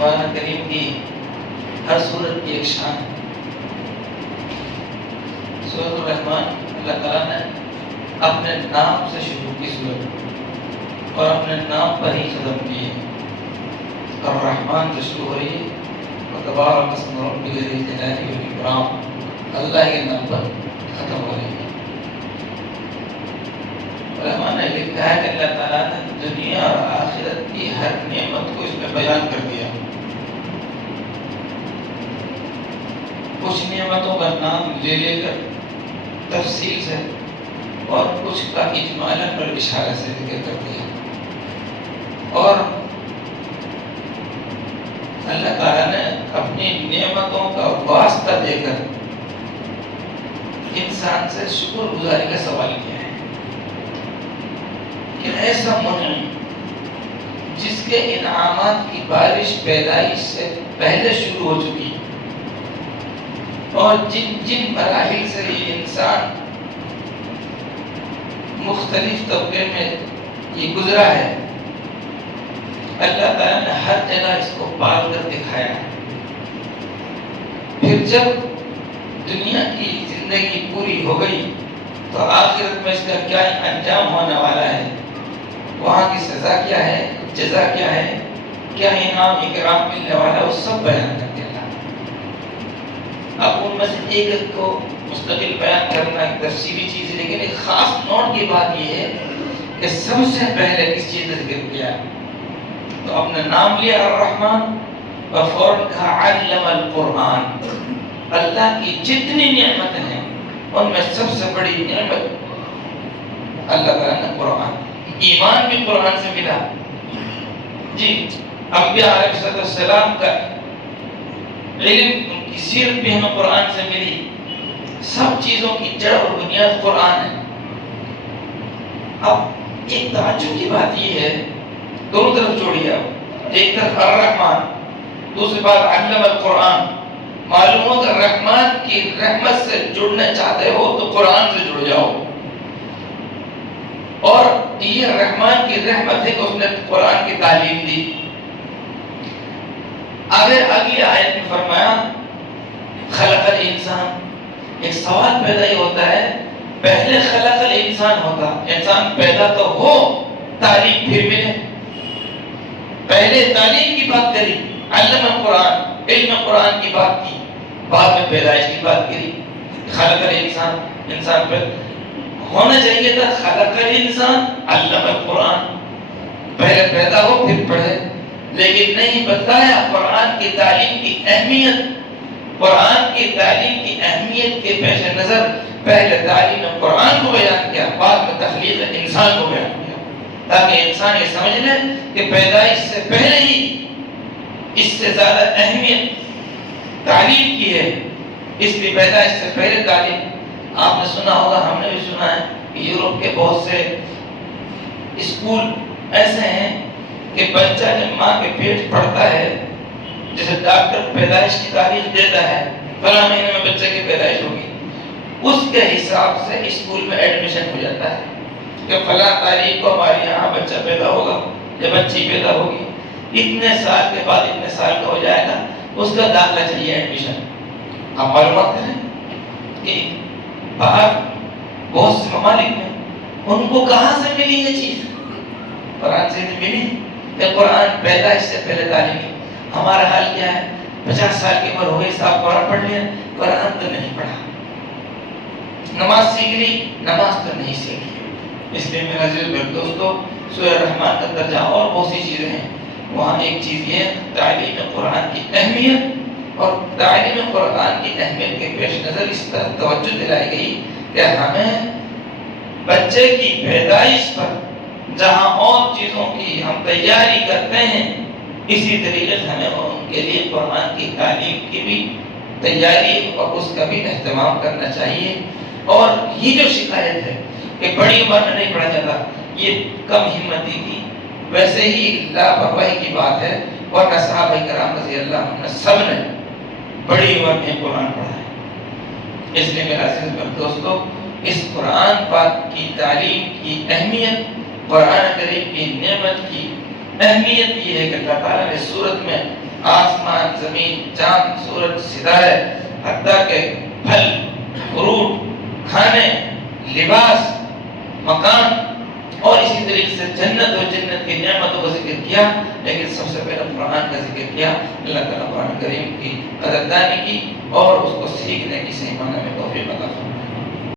قرآن کریم کی ہر سورت کی ایک شان ہے۔ سورۃ الرحمن اللہ تعالیٰ نے اپنے نام سے شروع کی سورت اور اپنے نام پر ہی ختم کی ہے۔ الرحمن سے شروع ہو رہی ہے اور تبارک اسم ربک ذی الجلال والاکرام، اللہ کے نام پر ختم ہو رہی ہے۔ علماء نے لکھا ہے کہ اللہ تعالیٰ نے دنیا اور آخرت کی ہر نعمت کو اس میں بیان کر دیا۔ کچھ نعمتوں کا نام لے کر تفصیل سے اور کچھ کا اجمالاً اور اشارہ سے ذکر کر دیا، اور اللہ تعالیٰ نے اپنی نعمتوں کا واسطہ دے کر انسان سے شکر گزاری کا سوال کیا ہے کہ ایسا منعم جس کے انعامات کی بارش پیدائش سے پہلے شروع ہو چکی اور جن جن مراحل سے یہ انسان مختلف طبقے میں یہ گزرا ہے، اللہ تعالیٰ نے ہر جگہ اس کو پال کر دکھایا ہے۔ پھر جب دنیا کی زندگی پوری ہو گئی تو آخرت میں اس کا کیا انجام ہونے والا ہے، وہاں کی سزا کیا ہے، جزا کیا ہے، کیا انعام اکرام ملنے والا ہے، وہ سب بیان کر دیا۔ اب ان میں سے ایک ایک کو مستقل بیان کرنا ایک تفصیلی چیز ہے، لیکن ایک خاص نوٹ کی بات یہ ہے کہ سب سے پہلے کس چیز نے ذکر کیا، تو اپنا نام لیا الرحمن اور فوراً کہا علم القرآن۔ اللہ کی جتنی نعمتیں ہیں ان میں سب سے بڑی نعمت اللہ تعالیٰ نے قرآن، ایمان بھی قرآن سے ملا جی، انبیاء علیہ السلام کا علم، ان کی سیرت بھی ہمیں قرآن سے ملی، سب چیزوں کی جڑ اور بنیاد قرآن ہے۔ اب ایک تعجب کی بات یہ ہے، دونوں طرف جوڑیے، ایک طرف الرحمن، دوسری بات علم القرآن۔ معلوم ہو کہ رحمان کی رحمت سے جڑنا چاہتے ہو تو قرآن سے جڑ جاؤ، اور یہ رحمان کی رحمت ہے کہ اس نے قرآن کی تعلیم دی۔ اگر اگلی آیت میں فرمایا خلق الانسان، ایک سوال پیدا ہی ہوتا ہے، پہلے خلق الانسان ہوتا، انسان پیدا تو ہو تعلیم پھر ملے، پہلے تعلیم کی بات کری، علم القرآن، علم قرآن کی بات کی، بعد میں پیدائش کی بات کری، خلق الانسان، انسان پہ ہونا چاہیے تھا خلق الانسان علم القرآن، پہلے پیدا ہو پھر پڑھے، لیکن نہیں بتایا قرآن کی تعلیم کی اہمیت۔ قرآن کی تعلیم کی اہمیت کے پیش نظر پہلے تعلیم قرآن کو بیان کیا، بعد میں تخلیق انسان کو بیان کیا، تاکہ انسان یہ سمجھ لے کہ پیدائش سے پہلے ہی اس سے زیادہ اہمیت تعلیم کی ہے، اس لیے پیدائش سے پہلے تعلیم۔ آپ نے سنا ہوگا، ہم نے بھی سنا ہے کہ یورپ کے بہت سے اسکول ایسے ہیں کہ بچہ جب ماں کے پیٹ پڑتا ہے، جیسے ڈاکٹر پیدائش کی تاریخ دیتا ہے، فلاں مہینے میں بچے کی پیدائش ہوگی، اس کے حساب سے اسکول میں ایڈمیشن ہو جاتا ہے کہ فلاں تاریخ کو ہمارے یہاں بچہ پیدا ہوگا یا بچی پیدا ہوگی، اتنے سال کے بعد اتنے سال کا ہو جائے گا، اس کا داخلہ چاہیے ایڈمیشن۔ آپ معلومات کریں کہ باہر بہت سے ممالک میں ان کو کہاں سے ملی یہ چیز؟ قرآن سے ملی کہ قرآن پیدائش سے پہلے تعلیم۔ ہمارا حال کیا ہے؟ 50 سال کی عمر ہو گئی، صاحب قرآن پڑھ لیا، قرآن تو نہیں پڑھا، نماز سیکھ لی، نماز تو نہیں سیکھی۔ اس لیے میرا عزیز میرے دوستو، سورہ رحمان کا درجہ اور بہت سی چیزیں ہیں، وہاں ایک چیز یہ ہے تعلیم قرآن کی اہمیت، اور تعلیم قرآن کی اہمیت کے پیش نظر اس طرح توجہ دلائی گئی کہ ہمیں بچے کی پیدائش پر جہاں اور چیزوں کی ہم تیاری کرتے ہیں، اسی طریقے سے ہمیں ان کے لیے قرآن کی تعلیم کی بھی تیاری اور اس کا بھی اہتمام کرنا چاہیے۔ اور یہ جو شکایت ہے کہ بڑی عمر میں نہیں پڑھا جاتا، یہ کم ہمتی کی، ویسے ہی لاپرواہی کی بات ہے، اور صحابہ کرام رضی اللہ عنہ سب نے بڑی عمر میں قرآن پڑھا ہے۔ اس لیے میرا عزیز میرے دوستو، اس قرآن پاک کی تعلیم کی اہمیت، قرآن کریم کی نعمت کی اہمیت یہ ہے کہ اللہ تعالیٰ نے سورت میں زمین، چاند، سورج، ستارے، حتیٰ کہ پھل، فروٹ، کھانے، لباس، مکان اور اسی طریقے سے جنت اور جنت کی نعمتوں کا ذکر کیا، لیکن سب سے پہلے قرآن کا ذکر کیا۔ اللہ تعالیٰ قرآن کریم کی قدردانی کی اور اس کو سیکھنے کی صحیح معنی میں توفیق عطا فرمائے۔